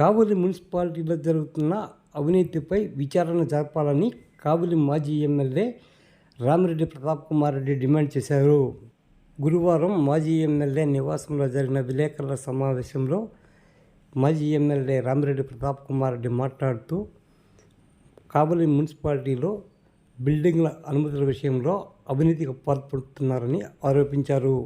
కావలి మున్సిపాలిటీలో జరుగుతున్న అవినీతిపై విచారణ జరపాలని కావలి మాజీ ఎమ్మెల్యే రామిరెడ్డి ప్రతాప్ కుమార్ రెడ్డి డిమాండ్ చేశారు. గురువారం మాజీ ఎమ్మెల్యే నివాసంలో జరిగిన విలేకరుల సమావేశంలో మాజీ ఎమ్మెల్యే రామిరెడ్డి ప్రతాప్ కుమార్ రెడ్డి మాట్లాడుతూ కావలి మున్సిపాలిటీలో బిల్డింగ్ల అనుమతుల విషయంలో అవినీతికి పాల్పడుతున్నారని ఆరోపించారు.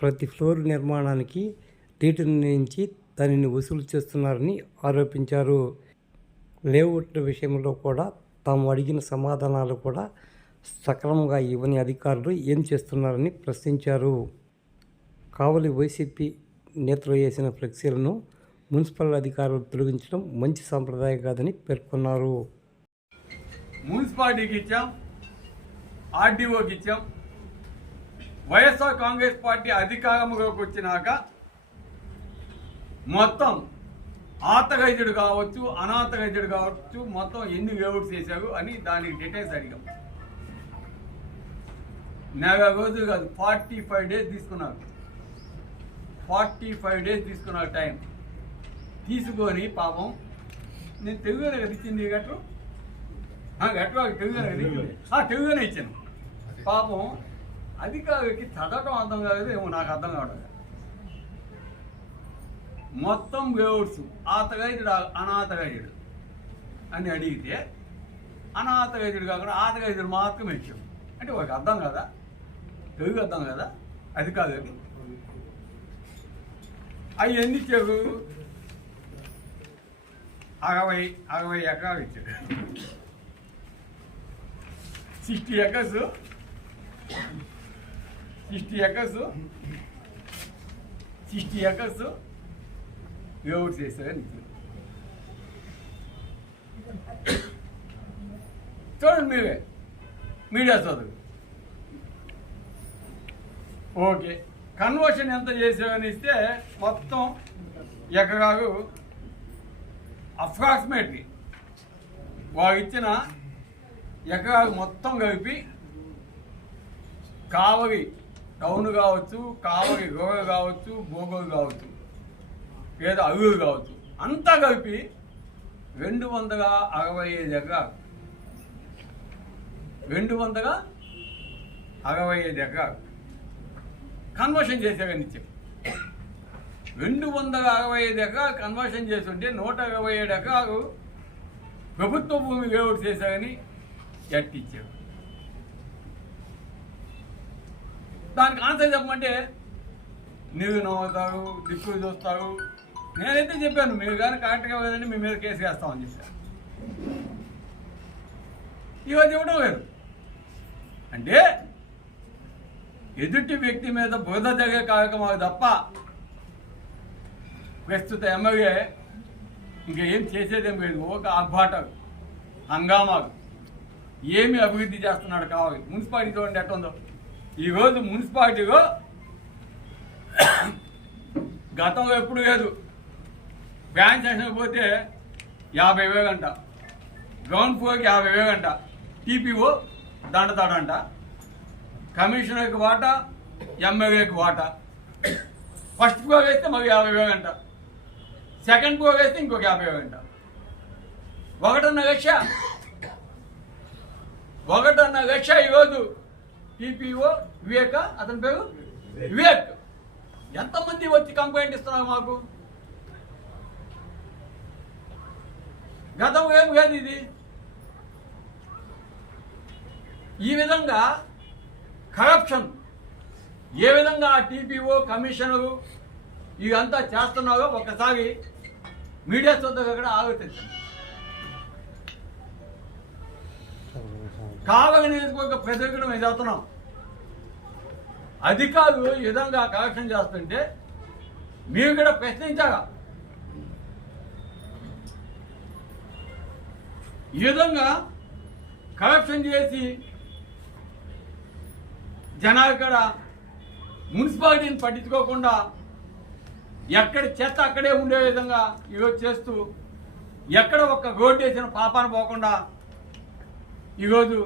ప్రతి ఫ్లోర్ నిర్మాణానికి రేటు నిర్ణయించి దానిని వసూలు చేస్తున్నారని ఆరోపించారు. లేఅవుట్ల విషయంలో కూడా తాము అడిగిన సమాధానాలు కూడా సక్రమంగా ఇవ్వని అధికారులు ఏం చేస్తున్నారని ప్రశ్నించారు. కావలి వైసీపీ నేతలు వేసిన ఫ్లెక్సీలను మున్సిపల్ అధికారులు తొలగించడం మంచి సాంప్రదాయం కాదని పేర్కొన్నారు. మున్సిపాలిటీకి ఇచ్చాం ఆర్డీఓకి ఇచ్చాం వైఎస్ఆర్ కాంగ్రెస్ పార్టీ అధికారంలోకి వచ్చినాక మొత్తం ఆతగైజుడు కావచ్చు అనాథగైజుడు కావచ్చు మొత్తం ఎన్ని వేవుడు చేశారు అని దానికి డీటెయిల్స్ అడిగాం. నెల రోజులు కాదు ఫార్టీ ఫైవ్ డేస్ తీసుకున్నారు. ఫార్టీ ఫైవ్ డేస్ తీసుకున్నారు టైం తీసుకొని పాపం నేను తెలుగునే కదా ఇచ్చింది గట్టు గట్టు తెలుగునే కదా ఆ, తెలుగునే ఇచ్చాను. పాపం అధికారికి చదవటం అర్థం కాలేదు ఏమో నాకు అర్థం కావడం మొత్తం లేఅవుట్స్ ఆతగైతుడు అనాథగైతుడు అని అడిగితే అనాథగైతుడు కాకుండా ఆతగైతుడు మాత్రమే ఇచ్చాం. అంటే వాళ్ళకి అర్థం కదా? తెలుగు అర్థం కదా? అది కాదు అది. అవి ఎన్ని ఇచ్చావు అరవై అరవై ఎకరాలు ఇచ్చాడు. Sixty acres? Sixty acres? Sixty acres? Layout చేస్తారని ఇచ్చారు చూడండి మీరే మీడియా చదువు ఓకే కన్వర్షన్ ఎంత చేసామని ఇస్తే మొత్తం ఎకరాలు అప్రాక్సిమేట్లీ వాళ్ళు ఇచ్చిన ఎకరాలు మొత్తం కలిపి కావలి టౌన్ కావచ్చు కావలి గోగ కావచ్చు భోగోలు కావచ్చు. లేదా అగులు కావచ్చు. అంతా కలిపి రెండు వందల అరవై ఐదు ఎకరాలు. రెండు వందల అరవై ఐదు ఎకరాలు. కన్వర్షన్ చేశారని ఇచ్చాం రెండు వందల అరవై ఐదు ఎకరాలు కన్వర్షన్ చేస్తుంటే నూట అరవై ఏడు ఎకరాలు ప్రభుత్వ భూమి లేఅవుట్ చేశారని ఎట్టిచ్చారు దానికి ఆన్సర్ చెప్పమంటే నీళ్ళు నవ్వుతారు దిక్కులు చూస్తారు నేనైతే చెప్పాను మీరు కానీ కరెక్ట్గా లేదంటే మీ మీద కేసు వేస్తామని చెప్పాను. ఇవాళ చెప్పడం లేదు అంటే ఎదుటి వ్యక్తి మీద బురద జరిగే కార్యక్రమాలు తప్ప ప్రస్తుత ఎమ్మెల్యే ఇంకా ఏం చేసేదేం లేదు. ఒక ఆర్భాటాలు హంగామాలు ఏమి అభివృద్ధి చేస్తున్నాడు కావాలి. మున్సిపాలిటీ చూడండి ఎట్ట ఉందో. ఈరోజు మున్సిపాలిటీలో గతంలో ఎప్పుడు లేదు. బ్యాంక్ సెక్షన్ పోతే యాభై వేలు అంట గ్రౌండ్ ఫ్లోర్కి యాభై వేలు అంట టీపీఓ దండతాడంట. కమిషనర్కి వాటా ఎమ్మెల్యేకి వాటా. ఫస్ట్ ఫ్లోర్ వేస్తే మరి యాభై వేలు అంట సెకండ్ ఫ్లోర్ వేస్తే ఇంకొక యాభై వేలు అంట ఒకటన్న లక్ష. ఒకటన్న లక్ష ఈరోజు టీపీఓ వివేక అతని పేరు వివేక్. ఎంతమంది వచ్చి కంప్లైంట్ ఇస్తున్నారు మాకు? గతం ఏం కాదు ఇది ఈ విధంగా కరప్షన్ ఏ విధంగా టీపీఓ కమిషనరు ఇదంతా చేస్తున్నారో ఒకసారి మీడియా చూద్దాం కూడా ఆలోచించండి. కావలి నియోజకవర్గ ప్రజలకు మేము చేస్తున్నాం అధికారులు ఈ విధంగా కరెక్షన్ చేస్తుంటే మీరు కూడా ప్రశ్నించారా ఈ విధంగా కరప్షన్ చేసి జనాలు కూడా మున్సిపాలిటీని పట్టించుకోకుండా ఎక్కడ చెత్త అక్కడే ఉండే విధంగా ఈరోజు చేస్తూ ఎక్కడ ఒక్క రోడ్డు వేసిన పాపాన పోకుండా ఈరోజు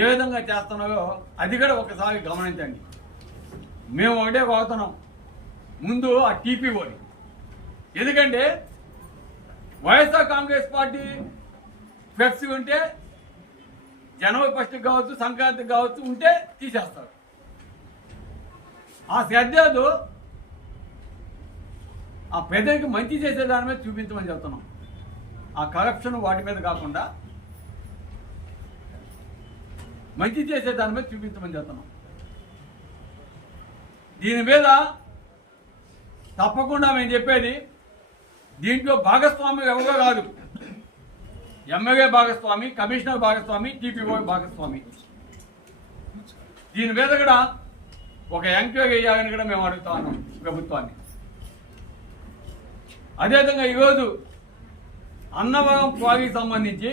ఏ విధంగా చేస్తున్నాయో అది కూడా ఒకసారి గమనించండి. మేము ఒకటే కోరుతున్నాం. ముందు ఆ టీపీ ఓడి ఎందుకంటే వైఎస్ఆర్ కాంగ్రెస్ పార్టీ ఫ్లెక్స్ ఉంటే జనవరి ఫస్ట్ కావచ్చు సంక్రాంతికి కావచ్చు ఉంటే తీసేస్తారు. ఆ శ్రద్ధేదు ఆ ప్రజలకు మంచి చేసే దాని మీద చూపించమని చెప్తున్నాం. ఆ కరప్షన్ వాటి మీద కాకుండా మంచి చేసే దాని మీద చూపించమని చెప్తున్నాం. దీని మీద తప్పకుండా మేము చెప్పేది దీంట్లో భాగస్వామి ఎవరో కాదు. ఎమ్మెల్యే భాగస్వామి కమిషనర్ భాగస్వామి టీపీఓ భాగస్వామి దీని మీద కూడా ఒక ఎంక్వైరీ వేయాలని కూడా మేము అడుగుతా ఉన్నాం ప్రభుత్వాన్ని. అదేవిధంగా ఈరోజు అన్నవరం క్వారీకి సంబంధించి